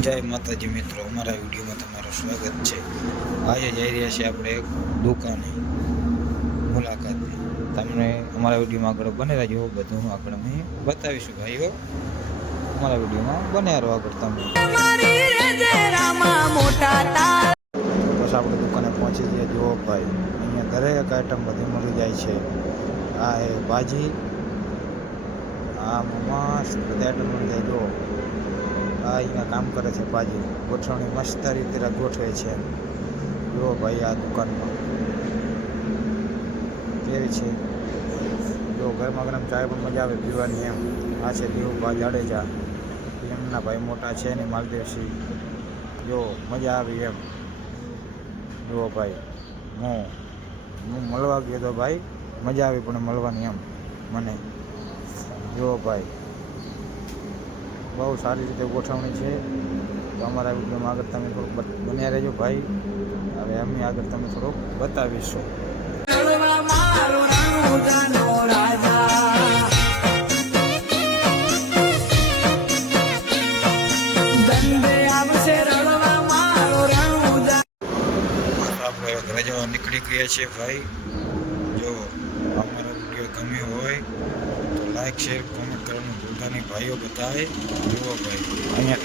જય માતાજી મિત્રો, અમારા વિડીયોમાં તમારું સ્વાગત છે। આજે જઈ રહ્યા છીએ આપણે એક દુકાને મુલાકાતે। તમને અમારા વિડીયોમાં આગળ બને રહેજો, બધું આગળ અમે બતાવીશું ભાઈઓ। અમારા વિડીયોમાં બને રહો આગળ તમે। બસ આપણે દુકાને પહોંચી ગયા। જુઓ ભાઈ, અહીંયા દરેક આઈટમ બધી મળી જાય છે। આ એ ભાજી, આ મસ્ત બધી આઈટમ મળી જાય। જુઓ આ અહીંયા કામ કરે છે ભાજી, ગોઠવણી મસ્ત રીતે ગોઠવે છે। જુઓ ભાઈ આ દુકાનમાં કેવી છે। જો ગરમા ગરમ ચાય પણ મજા આવે પીવાની એમ। આ છે દેવુભા જાડેજા, એમના ભાઈ મોટા છે ને માલદેવસિંહ। જો મજા આવી એમ। જુઓ ભાઈ, હું મળવા ગયો તો ભાઈ, મજા આવી પણ મળવાની એમ મને। જુઓ ભાઈ, બહુ સારી રીતે ગોઠવણી છે। તો અમારા વિડીયોમાં આગળ તમે થોડુંક બન્યા રહેજો ભાઈ। હવે અમે આગળ તમે થોડુંક બતાવીશું। આપણે ઘરે જવા નીકળી ગયા છીએ ભાઈ। જો અમારો વિડીયો ગમ્યો હોય તો લાઈક શેર કોમેન્ટ કરવાનું ભૂલતા નહીં ભાઈઓ બધાએ। જુઓ ભાઈ, અહીંયા